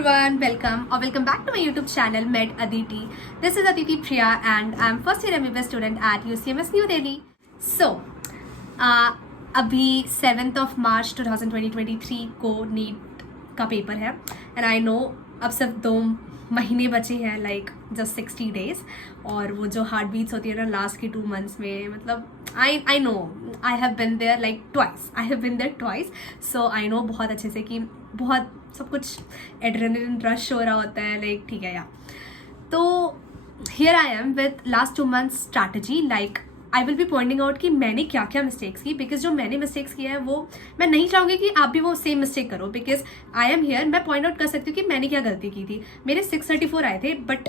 everyone, welcome back to my YouTube channel Med Aditi. This is Aditi Priya and I'm first year MBBS student at UCMS New Delhi. So, अभी 7th of March 2023 को NEET का paper है and I know अब सिर्फ 2 महीने बचे हैं, like just 60 days. और वो जो हार्ट बीट्स होती है ना लास्ट के 2 months में, मतलब I know I have been there like twice. So I know बहुत अच्छे से कि बहुत सब कुछ एड्रेनलिन रश हो रहा होता है, लाइक ठीक है या. तो here I am with last 2 months strategy. Like I will B pointing out कि मैंने क्या क्या मिस्टेक्स की, बिकॉज जो मैंने मिस्टेक्स किया है वो मैं नहीं चाहूँगी कि आप भी वो सेम मिस्टेक करो. बिकॉज आई एम हियर, मैं पॉइंट आउट कर सकती हूँ कि मैंने क्या गलती की थी. मेरे 634 आए थे, बट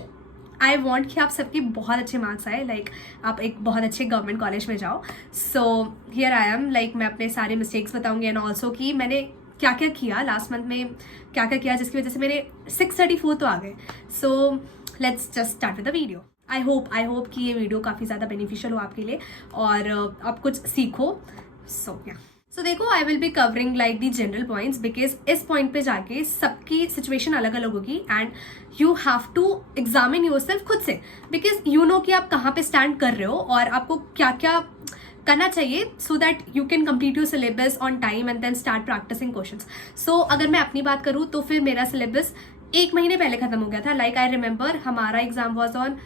आई वॉन्ट कि आप सबके बहुत अच्छे मार्क्स आए, लाइक आप एक बहुत अच्छे गवर्नमेंट कॉलेज में जाओ. So here I am, like मैं अपने सारे मिस्टेक्स बताऊँगी एंड ऑल्सो कि मैंने क्या क्या किया लास्ट मंथ में, क्या क्या किया जिसकी वजह से मेरे 634 तो आ गए. So let's just start with the video. I hope कि ये वीडियो काफ़ी ज़्यादा बेनिफिशियल हो आपके लिए और आप कुछ सीखो. सो देखो, I will be covering like the general points, because इस पॉइंट पे जाके सबकी सिचुएशन अलग अलग होगी and you have to examine yourself खुद से, बिकॉज यू नो कि आप कहाँ पे स्टैंड कर रहे हो और आपको क्या क्या करना चाहिए so that you can complete your syllabus on time and then start practising questions. So अगर मैं अपनी बात करूँ तो फिर मेरा सिलेबस 1 महीने पहले खत्म हो गया था. लाइक आई रिमेंबर हमारा exam was on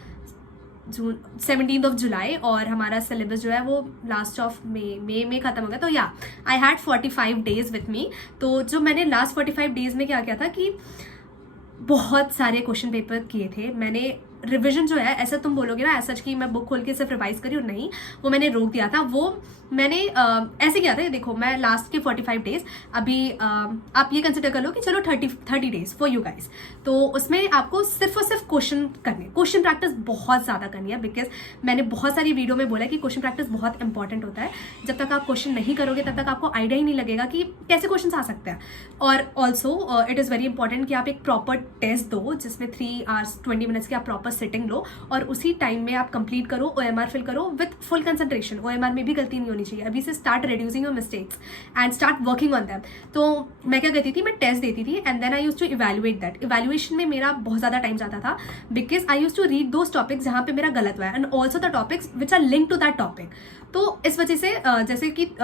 17th of July और हमारा सिलेबस जो है वो लास्ट ऑफ मई में ख़त्म हो गया. तो या I had 45 days with me. तो जो मैंने लास्ट 45 days में क्या किया था कि बहुत सारे क्वेश्चन पेपर किए थे मैंने. रिविजन जो है, ऐसा तुम बोलोगे ना ऐसा कि मैं बुक खोल के सिर्फ रिवाइज करी, और नहीं, वो मैंने रोक दिया था. वो मैंने ऐसे किया था. देखो, मैं लास्ट के 45 days अभी आप ये कंसिडर कर लो कि चलो 30 days फॉर यू गाइज. तो उसमें आपको सिर्फ और सिर्फ क्वेश्चन प्रैक्टिस बहुत ज़्यादा करनी है, बिकॉज मैंने बहुत सारी वीडियो में बोला कि क्वेश्चन प्रैक्टिस बहुत इंपॉर्टेंट होता है. जब तक आप क्वेश्चन नहीं करोगे तब तक आपको आइडिया ही नहीं लगेगा कि कैसे क्वेश्चन आ सकते हैं. और also it is very important कि आप एक प्रॉपर टेस्ट दो जिसमें 3 hours 20 minutes की आप प्रॉपर सिटिंग लो और उसी टाइम में आप कंप्लीट करो, OMR फिल करो विथ फुल कंसंट्रेशन. OMR में भी गलती नहीं होनी चाहिए. अभी से start reducing your mistakes and start working on them. तो मैं क्या करती थी, मैं टेस्ट देती थी and then I use to evaluate that. Evaluation में मेरा बहुत ज़्यादा टाइम जाता था, because I use to read those topics जहाँ पे मेरा गलत हुआ है and also the topics which are link to that topic. तो इस वजह से जैसे कि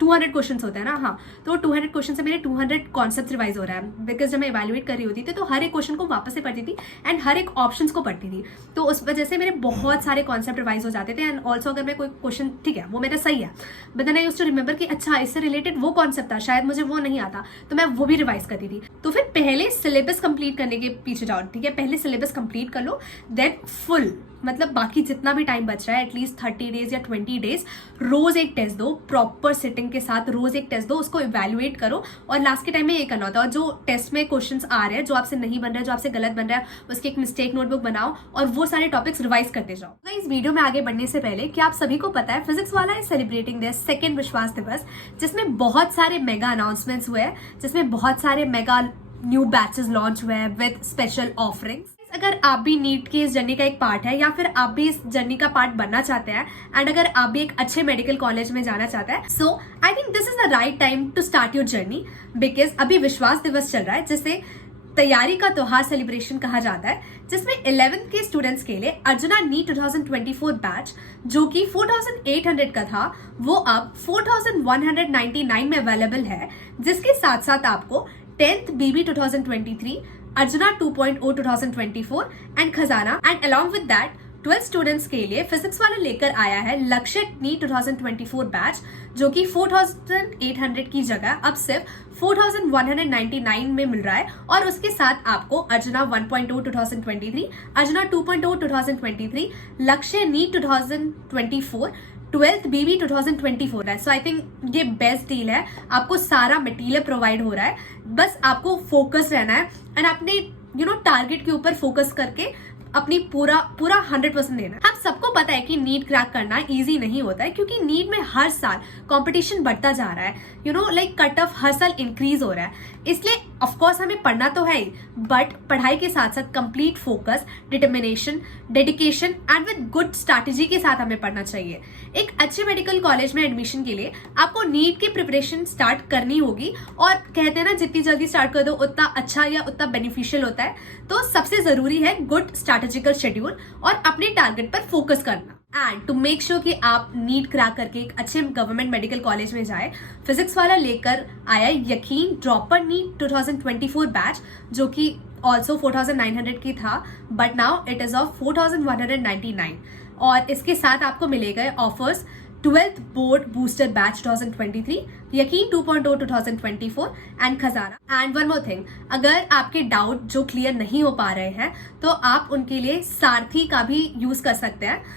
200 क्वेश्चंस होते हैं ना, हाँ, तो 200 क्वेश्चन से मेरे 200 कॉन्सेप्ट रिवाइज हो रहा है. बिकॉज जब मैं इवैल्यूएट कर रही होती थी तो हर एक क्वेश्चन को वापस से पढ़ती थी एंड हर एक ऑप्शंस को पढ़ती थी. तो उस वजह से मेरे बहुत सारे कॉन्सेप्ट रिवाइज हो जाते थे. एंड ऑल्सो अगर मैं कोई क्वेश्चन, ठीक है वो मेरा सही है, but then I used to remember कि अच्छा इससे रिलेटेड वो कॉन्सेप्ट था, शायद मुझे वो नहीं आता, तो मैं वो भी रिवाइज करती थी. तो फिर पहले सिलेबस कंप्लीट करने के पीछे जाओ, ठीक है, पहले सिलेबस कंप्लीट कर लो, देन फुल मतलब बाकी जितना भी टाइम बच रहा है, एटलीस्ट 30 days या 20 days, रोज एक टेस्ट दो प्रॉपर सिटिंग के साथ. रोज एक टेस्ट दो, उसको इवैल्यूएट करो और लास्ट के टाइम में ये करना होता है. और जो टेस्ट में क्वेश्चंस आ रहे हैं जो आपसे नहीं बन रहा है, जो आपसे गलत बन रहा है, उसकी एक मिस्टेक नोटबुक बनाओ और वो सारे टॉपिक्स रिवाइज करते जाओ. इस वीडियो में आगे बढ़ने से पहले क्या आप सभी को पता है फिजिक्स वाला इज सेलिब्रेटिंग देयर 2nd विश्वास दिवस, जिसमें बहुत सारे मेगा अनाउंसमेंट्स हुए हैं, जिसमें बहुत सारे मेगा न्यू बैचेस लॉन्च हुए हैं विद स्पेशल ऑफरिंग्स. अगर आप भी नीट की इस जर्नी का एक पार्ट है या फिर आप भी इस जर्नी का पार्ट बनना चाहते हैं एंड अगर आप भी एक अच्छे मेडिकल कॉलेज में जाना चाहते हैं, so I think this is the right time to start your journey. Because अभी विश्वास दिवस चल रहा है जिसे तैयारी का त्योहार सेलिब्रेशन कहा जाता है, जिसमें 11th के स्टूडेंट्स के लिए अर्जुना नीट 2024 बैच जो कि 4800 का था, वो अब 4199 में अवेलेबल है. जिसके साथ साथ आपको 10th BB 2023, अर्जुना 2.0 2024 एंड खजाना and along with that 12 students के लिए फिजिक्स वाला लेकर आया है लक्ष्य नीट 2024 बैच जो कि 4800 की जगह अब सिर्फ 4199 में मिल रहा है. और उसके साथ आपको अर्जुना 1.0 2023, अर्जुना 2.0 2023, लक्ष्य नीट 2024, 12th BB 2024 है. सो आई थिंक ये बेस्ट डील है. आपको सारा मटेरियल प्रोवाइड हो रहा है, बस आपको फोकस रहना है एंड अपने टारगेट के ऊपर फोकस करके अपनी पूरा 100% देना है. हम सबको पता है कि नीट क्रैक करना इजी नहीं होता है, क्योंकि नीट में हर साल कंपटीशन बढ़ता जा रहा है, you know like cut of her साल इंक्रीज हो रहा है। इसलिए ऑफकोर्स हमें पढ़ना तो है ही, बट पढ़ाई के साथ साथ complete focus, determination, dedication and with good strategy के साथ हमें पढ़ना चाहिए। एक अच्छे मेडिकल कॉलेज में एडमिशन के लिए आपको नीट की प्रिपरेशन स्टार्ट करनी होगी, और कहते हैं ना जितनी जल्दी स्टार्ट कर दो उतना अच्छा या उतना बेनिफिशियल होता है। तो सबसे जरूरी है गुड स्ट्रैटेजिकल शेड्यूल और अपने टारगेट पर फोकस करना। एंड टू मेक श्योर कि आप नीट क्रैक करके एक अच्छे गवर्नमेंट मेडिकल कॉलेज में जाए, फिजिक्स वाला लेकर आया यकीन ड्रॉपर नीट 2024 बैच, जो कि ऑल्सो 4900 की था, but now it is of 4199। और इसके साथ आपको मिलेगा offers 12th board booster batch 2023, यकीन 2.0 2024 एंड खजाना। एंड वन मोर थिंग, अगर आपके डाउट जो क्लियर नहीं हो पा रहे हैं तो आप उनके लिए सारथी का भी यूज कर सकते हैं।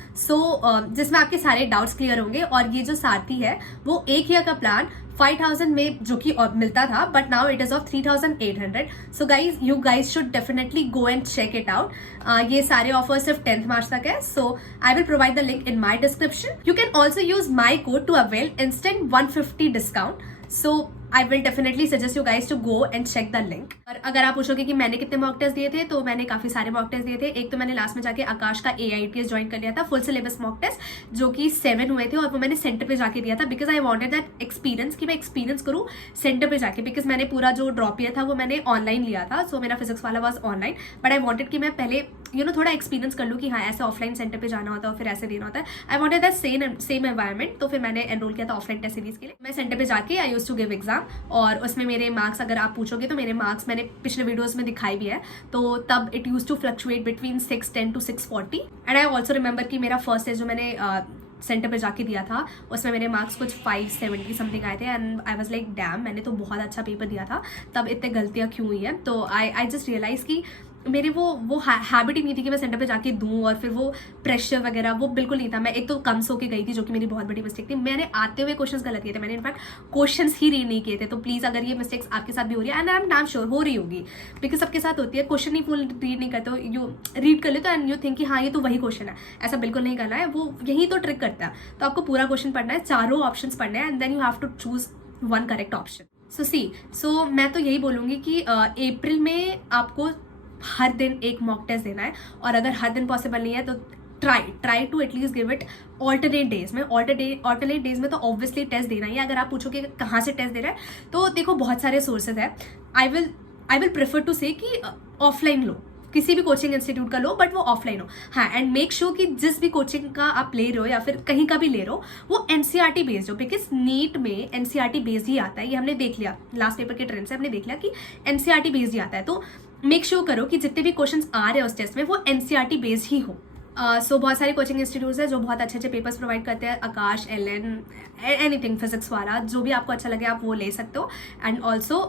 जिसमें आपके सारे डाउट्स क्लियर होंगे। और ये जो सारथी है वो एक ईयर का प्लान 5000 में जो कि मिलता था, but now it is of 3800। So guys you guys should definitely go and check it out. ये सारे ऑफर्स सिर्फ 10th मार्च तक है। So I will provide the link in my description. You can also use my code to avail instant 150 discount. So I will definitely suggest you guys to go and check the link. और अगर आप पूछोगे कि मैंने कितने mock test दिए थे, तो मैंने काफी सारे मॉक टेस्ट दिए थे। एक तो मैंने लास्ट में जाके आकाश का AITS ज्वाइन कर लिया था, फुल सिलेबस मॉक टेस्ट, जो कि 7 हुए थे, और वो मैंने सेंटर पे जाके दिया था, because I wanted that experience कि मैं एक्सपीरियंस करूँ सेंटर पे जाके। बिकॉज मैंने पूरा जो ड्रॉप ईयर था वो मैंने ऑनलाइन लिया था, सो मेरा फिजिक्स वाला was online, but I wanted कि मैं पहले थोड़ा एक्सपीरियंस कर लूँ कि हाँ ऐसे ऑफलाइन सेंटर पे जाना होता है और फिर ऐसे देना होता है। I wanted that same environment. तो फिर मैंने एनरोल किया था ऑफलाइन टेस्ट सीरीज के लिए। मैं सेंटर पे जाके I used to give exam, और उसमें मेरे मार्क्स अगर आप पूछोगे तो मेरे मार्क्स मैंने पिछले वीडियोस में दिखाई भी है। तो तब it used to fluctuate between 610 to 640। And I also remember कि मेरा फर्स्ट टेस्ट जो मैंने सेंटर पे जाके दिया था उसमें मेरे मार्क्स कुछ 570 समथिंग आए थे। And I was like damn, मैंने तो बहुत अच्छा पेपर दिया था, तब इतने गलतियाँ क्यों हुई है। तो आई जस्ट रियलाइज कि मेरे वो हैबिट ही नहीं थी कि मैं सेंटर पे जाके दूं, और फिर वो प्रेशर वगैरह वो बिल्कुल नहीं था। मैं एक तो कम सो के गई थी, जो कि मेरी बहुत बड़ी मिस्टेक थी। मैंने आते हुए क्वेश्चंस गलत किए थे, मैंने इनफैक्ट क्वेश्चंस ही रीड नहीं किए थे। तो प्लीज अगर ये मिस्टेक्स आपके साथ भी हो रही है, and I am damn sure हो रही होगी, बिकॉज सबके साथ होती है, क्वेश्चन ही फुल रीड नहीं करते हो, यू रीड कर लेते हो एंड यू थिंक कि हाँ ये तो वही क्वेश्चन है। ऐसा बिल्कुल नहीं करना है, वो यही तो ट्रिक करता है। तो आपको पूरा क्वेश्चन पढ़ना है, चारों ऑप्शन पढ़ने हैं, and then you have to choose one correct option. So मैं तो यही बोलूंगी कि अप्रैल में आपको हर दिन एक मॉक टेस्ट देना है, और अगर हर दिन पॉसिबल नहीं है तो try to at least give it alternate days में। ऑल्टरनेट डेज में तो ऑब्वियसली टेस्ट देना ही है। अगर आप पूछोगे कहाँ से टेस्ट दे रहा है, तो देखो बहुत सारे सोर्सेज है। आई विल प्रेफर टू से कि ऑफलाइन लो, किसी भी कोचिंग इंस्टीट्यूट का लो, बट वो ऑफलाइन हो। हाँ, एंड मेक श्योर कि जिस भी कोचिंग का आप ले रहे हो या फिर कहीं का भी ले रहे हो वो NCERT बेस्ड हो, बिकॉज नीट में NCERT बेस्ड ही आता है। ये हमने देख लिया लास्ट पेपर के ट्रेंड से, हमने देख लिया कि NCERT बेस्ड ही आता है। तो मेक श्योर करो कि जितने भी क्वेश्चंस आ रहे हैं उस टेस्ट में वो NCERT बेस्ड ही हो। सो बहुत सारे कोचिंग इंस्टीट्यूट्स हैं जो बहुत अच्छे अच्छे पेपर्स प्रोवाइड करते हैं, आकाश, LN, एनीथिंग फिजिक्स वाला, जो भी आपको अच्छा लगे आप वो ले सकते हो। एंड ऑल्सो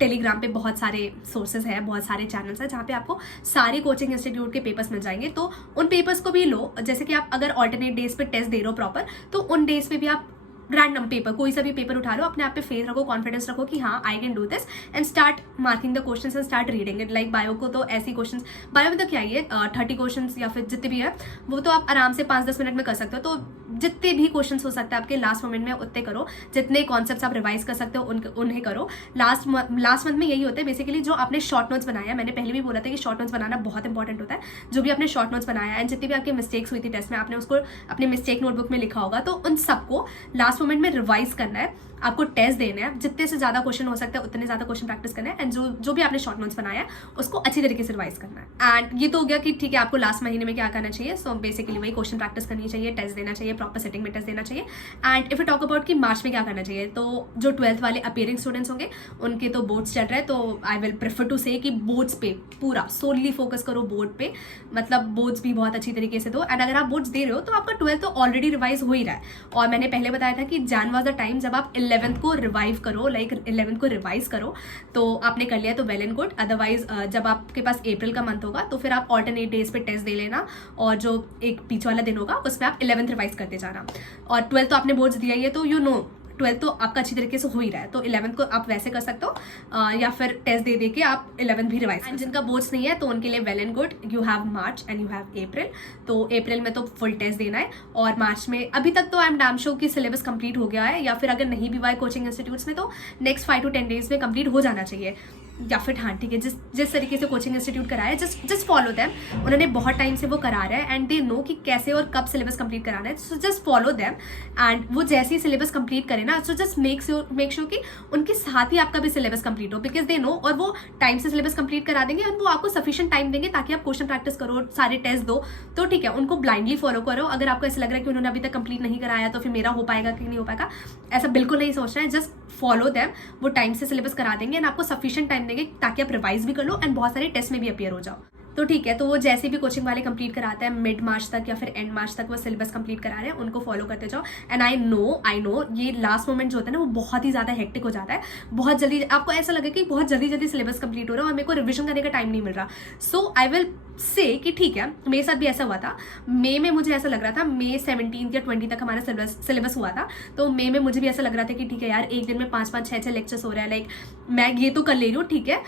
टेलीग्राम पे बहुत सारे सोर्सेज हैं, बहुत सारे चैनल्स हैं जहाँ पे आपको सारे कोचिंग इंस्टीट्यूट के पेपर्स मिल जाएंगे। तो उन पेपर्स को भी लो। जैसे कि आप अगर ऑल्टरनेट डेज पे टेस्ट दे रहे हो प्रॉपर, तो उन डेज पे भी आप रैंडम पेपर, कोई सा भी पेपर उठा लो, अपने आप पे फेथ रखो, कॉन्फिडेंस रखो कि हाँ I can do this, and start marking the questions and start reading it. Like bio को तो ऐसी क्वेश्चंस, बायो में तो क्या है 30 क्वेश्चंस या फिर जितने भी है वो तो आप आराम से 5-10 मिनट में कर सकते हो। तो जितने भी क्वेश्चंस हो सकते हैं आपके लास्ट मोमेंट में उतने करो, जितने कॉन्सेप्ट्स आप रिवाइज कर सकते हो उन्हें करो। लास्ट मंथ में यही होता है बेसिकली, जो आपने शॉर्ट नोट्स बनाया, मैंने पहले भी बोला था कि शॉर्ट नोट्स बनाना बहुत इंपॉर्टेंट होता है। जो भी आपने शॉर्ट नोट्स बनाया एंड जितनी भी आपकी मिस्टेक्स हुई थी टेस्ट में, आपने उसको अपने मिस्टेक नोटबुक में लिखा होगा, तो उन सबको लास्ट मोमेंट में रिवाइज करना है। आपको टेस्ट देना है, जितने से ज्यादा क्वेश्चन हो सकता है उतने ज्यादा क्वेश्चन प्रैक्टिस करना है, एंड जो भी आपने शॉर्ट नोट्स बनाया है उसको अच्छी तरीके से रिवाइज करना है। एंड ये तो हो गया कि ठीक है आपको लास्ट महीने में क्या करना चाहिए। सो बेसिकली वही क्वेश्चन प्रैक्टिस करनी चाहिए, टेस्ट देना चाहिए, प्रॉपर सेटिंग में टेस्ट देना चाहिए। And if you talk about कि मार्च में क्या करना चाहिए, तो जो 12th वाले अपीयरिंग स्टूडेंट्स होंगे उनके तो बोर्ड्स चल रहे हैं, तो आई विल प्रेफर टू से कि बोर्ड्स पे पूरा सोनली फोकस करो, बोर्ड पे, मतलब बोर्ड्स भी बहुत अच्छी तरीके से दो। एंड अगर आप बोर्ड्स दे रहे हो तो आपका 12th तो ऑलरेडी रिवाइज हो ही रहा है। और मैंने पहले बताया था कि जैन वाज द टाइम जब आप 11th को रिवाइव करो, लाइक 11th को रिवाइज करो। तो आपने कर लिया तो वेल एंड गुड। अदरवाइज जब आपके पास अप्रैल का मंथ होगा तो फिर आप ऑल्टरनेट डेज पे टेस्ट दे लेना, और जो एक बीच वाला दिन होगा उसमें आप 11th रिवाइज करते जाना। और 12th तो आपने बोर्ड्स दिया ही है, तो यू नो 12th तो आपका अच्छी तरीके से हो ही रहा है, तो 11th को आप वैसे कर सकते हो, या फिर टेस्ट दे के आप 11th भी रिवाइज। एंड जिनका बोर्ड्स नहीं है तो उनके लिए well and good, you have March and you have April. तो अप्रैल में तो फुल टेस्ट देना है, और मार्च में अभी तक तो आई एम डैम श्योर कि सिलेबस कंप्लीट हो गया है, या फिर अगर नहीं भी हुआ है कोचिंग इंस्टीट्यूट्स में तो नेक्स्ट 5 to 10 डेज में कंप्लीट हो जाना चाहिए। या फिर हाँ ठीक है, जिस तरीके से कोचिंग इंस्टीट्यूट कराया है, जस्ट फॉलो देम। उन्होंने बहुत टाइम से वो करा रहा है एंड दे नो कि कैसे और कब सिलेबस कंप्लीट कराना है, so just follow them. And वो जैसे ही सिलेबस कंप्लीट करे ना, सो जस्ट मेक श्योर कि उनके साथ ही आपका भी सिलेबस कंप्लीट हो, बिकॉज दे नो, और वो टाइम से सिलेबस कंप्लीट करा देंगे और वो आपको सफिशिएंट टाइम देंगे ताकि आप क्वेश्चन प्रैक्टिस करो, सारे टेस्ट दो। तो ठीक है, उनको ब्लाइंडली फॉलो करो। अगर आपको ऐसा लग रहा है कि उन्होंने अभी तक कंप्लीट नहीं कराया तो फिर मेरा हो पाएगा कि नहीं हो पाएगा, ऐसा बिल्कुल नहीं सोचना है। जस्ट फॉलो देम, वो टाइम से सिलेबस करा देंगे एंड आपको सफिशिएंट टाइम देंगे ताकि आप रिवाइज भी कर लो एंड बहुत सारे टेस्ट में भी अपीयर हो जाओ। तो ठीक है, तो वो जैसे भी कोचिंग वाले कंप्लीट कराते हैं मिड मार्च तक या फिर एंड मार्च तक वो सिलेबस कंप्लीट करा रहे हैं, उनको फॉलो करते जाओ। एंड आई नो ये लास्ट मोमेंट जो होता है ना वो बहुत ही ज़्यादा हेक्टिक हो जाता है, बहुत जल्दी आपको ऐसा लगे कि बहुत जल्दी सिलेबस कंप्लीट हो रहा है और मेरे को रिविजन करने का टाइम नहीं मिल रहा। सो आई विल से कि ठीक है, मेरे साथ भी ऐसा हुआ था। मई में मुझे ऐसा लग रहा था, मई 17 या 20 तक हमारा सिलेबस हुआ था, तो मई में मुझे भी ऐसा लग रहा था कि ठीक है यार, एक दिन में 5-5, 6-6 लेक्चर्स हो रहा है, लाइक मैं ये तो कर ले रही हूँ, ठीक है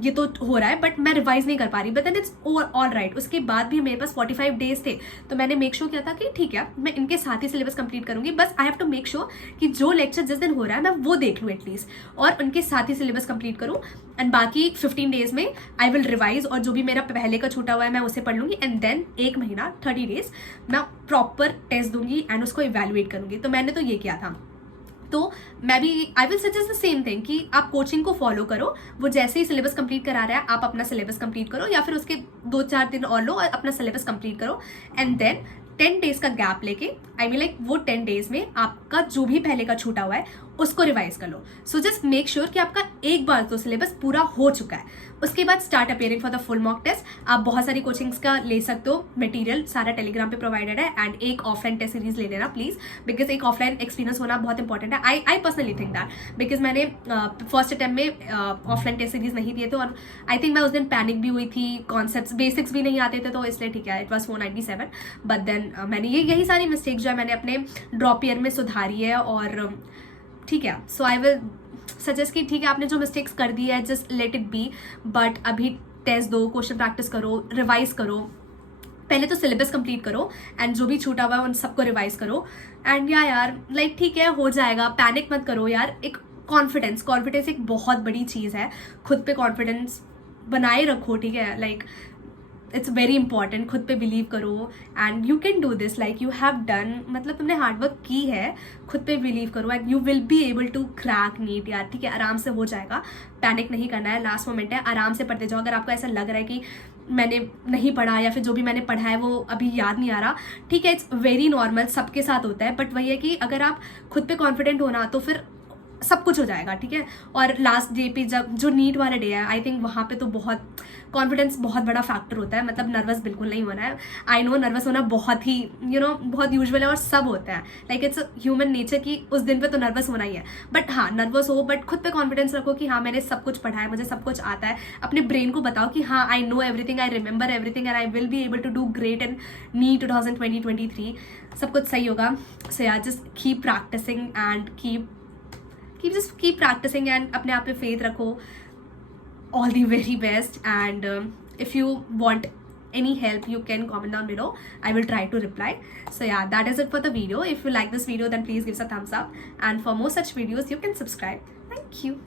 ये तो हो रहा है, बट मैं रिवाइज नहीं कर पा रही, but then it's all right. उसके बाद भी मेरे पास 45 डेज थे, तो मैंने मेक श्योर किया था कि ठीक है मैं इनके साथ ही सिलेबस कंप्लीट करूंगी, बस I have to make sure कि जो लेक्चर जिस दिन हो रहा है मैं वो देख लूँ एटलीस्ट, और उनके साथ ही सिलेबस कंप्लीट करूँ। एंड बाकी 15 डेज में आई विल रिवाइज, और जो भी मेरा पहले का छूटा हुआ है मैं उसे पढ़ लूंगी। एंड देन 1 महीना 30 डेज मैं प्रॉपर टेस्ट दूंगी एंड उसको इवेलुएट करूंगी। तो मैंने तो ये किया था। तो मैं भी I will suggest the same thing कि आप कोचिंग को फॉलो करो, वो जैसे ही सिलेबस कंप्लीट करा रहा है आप अपना सिलेबस कंप्लीट करो, या फिर उसके 2-4 दिन और लो और अपना सिलेबस कंप्लीट करो। एंड देन 10 डेज का गैप लेके, आई मीन लाइक वो 10 डेज में आपका जो भी पहले का छूटा हुआ है उसको रिवाइज कर लो। सो जस्ट मेक श्योर कि आपका एक बार तो सिलेबस पूरा हो चुका है। उसके बाद start appearing for the full mock test. आप बहुत सारी कोचिंग्स का ले सकते हो, मटेरियल सारा टेलीग्राम पे प्रोवाइडेड है। एंड एक ऑफलाइन टेस्ट सीरीज ले लेना प्लीज, बिकॉज एक ऑफलाइन एक्सपीरियंस होना बहुत इंपॉर्टेंट है। I personally think that, because मैंने फर्स्ट अटेम्प्ट में ऑफलाइन टेस्ट सीरीज नहीं दिए थे, और आई थिंक मैं उस दिन पैनिक भी हुई थी, कॉन्सेप्ट्स बेसिक्स भी नहीं आते थे, तो इसलिए ठीक है इट वॉज 497। बट देन मैंने यही सारी मिस्टेक जो है मैंने अपने ड्रॉप ईयर में सुधारी है, और ठीक है। सो आई विल सजेस्ट कि ठीक है आपने जो मिस्टेक्स कर दी है just let it be, but अभी टेस्ट दो, क्वेश्चन प्रैक्टिस करो, रिवाइज करो, पहले तो सिलेबस कंप्लीट करो एंड जो भी छूटा हुआ है उन सबको रिवाइज करो। एंड यार लाइक ठीक है हो जाएगा, पैनिक मत करो यार। एक कॉन्फिडेंस एक बहुत बड़ी चीज़ है, खुद पे कॉन्फिडेंस बनाए रखो, ठीक है। लाइक इट्स वेरी इंपॉर्टेंट, खुद पे बिलीव करो and you can do this, like you have done, मतलब तुमने हार्डवर्क की है, खुद पे बिलीव करो and you will be able to crack NEET यार, ठीक है। आराम से हो जाएगा, पैनिक नहीं करना है, लास्ट मोमेंट है, आराम से पढ़ते जाओ। अगर आपको ऐसा लग रहा है कि मैंने नहीं पढ़ा या फिर जो भी मैंने पढ़ा है वो अभी याद नहीं आ रहा, ठीक है, इट्स वेरी नॉर्मल, सबके साथ होता है। बट वही है कि अगर आप खुद पे कॉन्फिडेंट हो ना तो फिर सब कुछ हो जाएगा, ठीक है। और लास्ट डे पे जब जो नीट वाला डे है, आई थिंक वहाँ पे तो बहुत कॉन्फिडेंस बहुत बड़ा फैक्टर होता है, मतलब नर्वस बिल्कुल नहीं होना है। आई नो नर्वस होना बहुत ही बहुत यूजुअल है और सब होता है, लाइक इट्स ह्यूमन नेचर कि उस दिन पे तो नर्वस होना ही है। बट हाँ नर्वस हो, बट खुद पे कॉन्फिडेंस रखो कि हाँ मैंने सब कुछ पढ़ा है, मुझे सब कुछ आता है। अपने ब्रेन को बताओ कि हाँ I know everything, I remember everything and I will be able to do great in NEET 2023। सब कुछ सही होगा। सो यार just keep practising and keep practising and अपने आप पे फेथ रखो। All the very best, and if you want any help you can comment down below, I will try to reply. So yeah, that is it for the video. If you like this video then please give us a thumbs up, and for more such videos you can subscribe. Thank you.